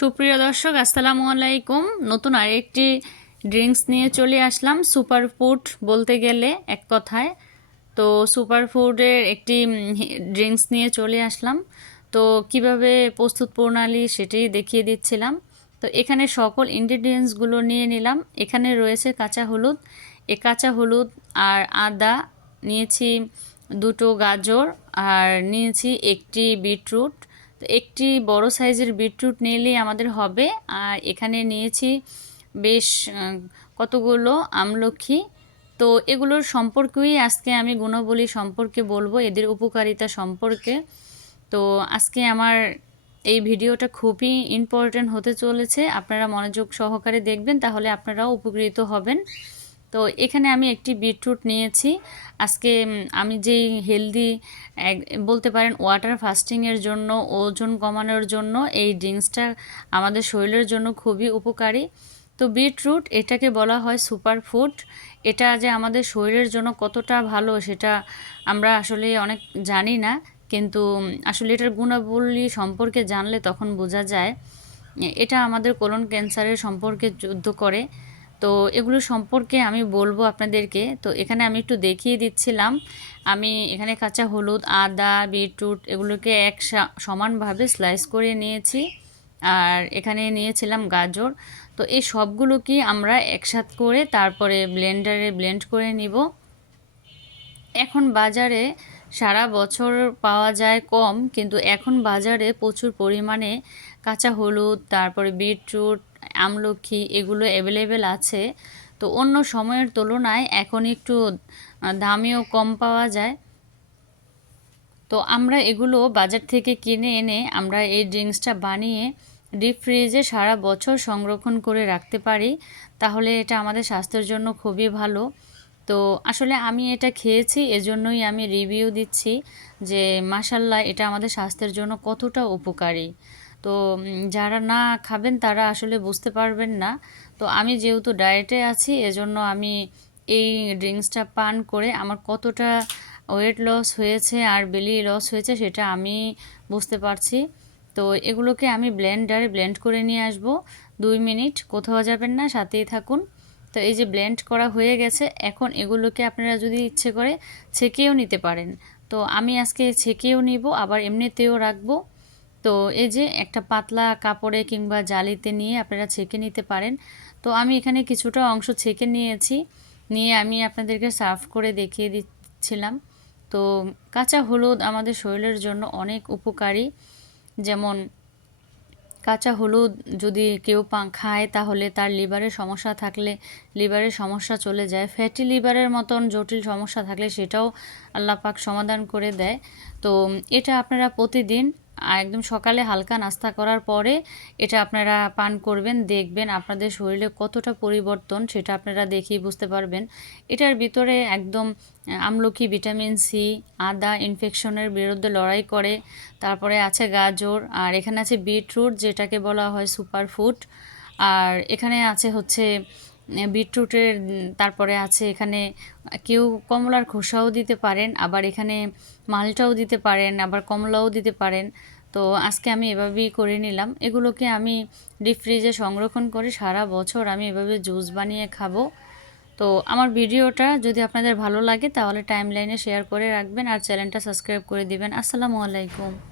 সুপ্রিয় দর্শক, আসসালামু আলাইকুম। নতুন আরেকটি ড্রিঙ্কস নিয়ে চলে আসলাম সুপার ফুড বলতে গেলে এক কথায়। তো সুপার ফুডের একটি ড্রিঙ্কস নিয়ে চলে আসলাম। তো কীভাবে প্রস্তুত প্রণালী সেটাই দেখিয়ে দিচ্ছিলাম। তো এখানে সকল ইনগ্রিডিয়েন্টসগুলো নিয়ে নিলাম। এখানে রয়েছে কাঁচা হলুদ। এ কাঁচা হলুদ আর আদা নিয়েছি দুটো গাজর আর নিয়েছি একটি বিটরুট। তো একটি বড় সাইজের বিটরুট নিলেই আমাদের হবে। আর এখানে নিয়েছি বেশ কতগুলো আমলক্ষী তো এগুলোর সম্পর্কেই আজকে আমি গুণাবলী সম্পর্কে বলব, এদের উপকারিতা সম্পর্কে। তো আজকে আমার এই ভিডিওটা খুবই ইম্পর্ট্যান্ট হতে চলেছে। আপনারা মনোযোগ সহকারে দেখবেন, তাহলে আপনারাও উপকৃত হবেন। তো এখানে আমি একটি বিটরুট নিয়েছি। আজকে আমি যেই হেলদি বলতে পারেন ওয়াটার ফাস্টিংয়ের জন্য, ওজন কমানোর জন্য এই ড্রিঙ্কসটা আমাদের শরীরের জন্য খুবই উপকারী। তো বিটরুট এটাকে বলা হয় সুপার ফুড এটা যে আমাদের শরীরের জন্য কতটা ভালো সেটা আমরা আসলে অনেক জানি না, কিন্তু আসলে এটার গুণাবলী সম্পর্কে জানলে তখন বোঝা যায়। এটা আমাদের কোলন ক্যান্সারের সম্পর্কে যুদ্ধ করে। তো এগুলো সম্পর্কে আমি বলব আপনাদেরকে। তো এখানে আমি একটু দেখিয়ে দিচ্ছিলাম। আমি এখানে কাঁচা হলুদ, আদা, বিটরুট এগুলোকে এক সমানভাবে স্লাইস করে নিয়েছি। আর এখানে নিয়েছিলাম গাজর। তো এই সবগুলো কি আমরা একসাথ করে তারপরে ব্লেন্ডারে ব্লেন্ড করে নিব। এখন বাজারে সারা বছর পাওয়া যায় কম, কিন্তু এখন বাজারে প্রচুর পরিমাণে কাঁচা হলুদ, তারপরে বিটরুট আমলক্ষী এগুলো অ্যাভেলেবেল আছে। তো অন্য সময়ের তুলনায় এখন একটু দামেও কম পাওয়া যায়। তো আমরা এগুলো বাজার থেকে কিনে এনে আমরা এই ড্রিঙ্কসটা বানিয়ে ডিপ ফ্রিজে সারা বছর সংরক্ষণ করে রাখতে পারি। তাহলে এটা আমাদের স্বাস্থ্যের জন্য খুবই ভালো। তো আসলে আমি এটা খেয়েছি, এজন্যই আমি রিভিউ দিচ্ছি যে মাসাল্লাহ এটা আমাদের স্বাস্থ্যের জন্য কতটা উপকারী। তো যারা না খাবেন তারা আসলে বুঝতে পারবেন না। তো আমি যেহেতু ডায়েটে আছি, এজন্য আমি এই ড্রিঙ্কসটা পান করে আমার কতটা ওয়েট লস হয়েছে আর বেলি লস হয়েছে সেটা আমি বুঝতে পারছি। তো এগুলোকে আমি ব্লেন্ডারে ব্লেন্ড করে নিয়ে আসব। দুই মিনিট, কোথাও যাবেন না, সাথেই থাকুন। তো এই যে ব্লেন্ড করা হয়ে গেছে, এখন এগুলোকে আপনারা যদি ইচ্ছে করে ছেঁকেও নিতে পারেন। তো আমি আজকে ছেঁকেও নিব, আবার এমনিতেও রাখব। তো এই যে একটা পাতলা কাপড়ে কিংবা জালিতে নিয়ে আপনারা ছেঁকে নিতে পারেন। তো আমি এখানে কিছুটা অংশ ছেঁকে নিয়েছি, নিয়ে আমি আপনাদেরকে সার্ভ করে দেখিয়ে দিচ্ছিলাম। তো কাঁচা হলুদ আমাদের শরীরের জন্য অনেক উপকারী। যেমন কাঁচা হলুদ যদি কেউ পা, খায় তাহলে তার লিভারের সমস্যা থাকলে লিভারের সমস্যা চলে যায়। ফ্যাটি লিভারের মতন জটিল সমস্যা থাকলে সেটাও আল্লাহ পাক সমাধান করে দেয়। তো এটা আপনারা প্রতিদিন একদম সকালে হালকা নাস্তা করার পরে এটা আপনারা পান করবেন, দেখবেন আপনাদের শরীরে কতটা পরিবর্তন সেটা আপনারা দেখেই বুঝতে পারবেন। এটার ভিতরে একদম আমলকি, ভিটামিন সি, আদা ইনফেকশনের বিরুদ্ধে লড়াই করে, তারপরে আছে গাজর, আর এখানে আছে বিটরুট যেটাকে বলা হয় সুপার ফুড আর এখানে আছে হচ্ছে বিটরুটের তারপরে আছে এখানে, কেউ কমলার খোসাও দিতে পারেন, আবার এখানে মালটাও দিতে পারেন, আবার কমলাও দিতে পারেন। তো আজকে আমি এভাবেই করে নিলাম। এগুলোকে আমি ডিপ ফ্রিজে সংরক্ষণ করে সারা বছর আমি এভাবে জুস বানিয়ে খাব। তো আমার ভিডিওটা যদি আপনাদের ভালো লাগে তাহলে টাইম লাইনে শেয়ার করে রাখবেন আর চ্যানেলটা সাবস্ক্রাইব করে দিবেন। আসসালামু আলাইকুম।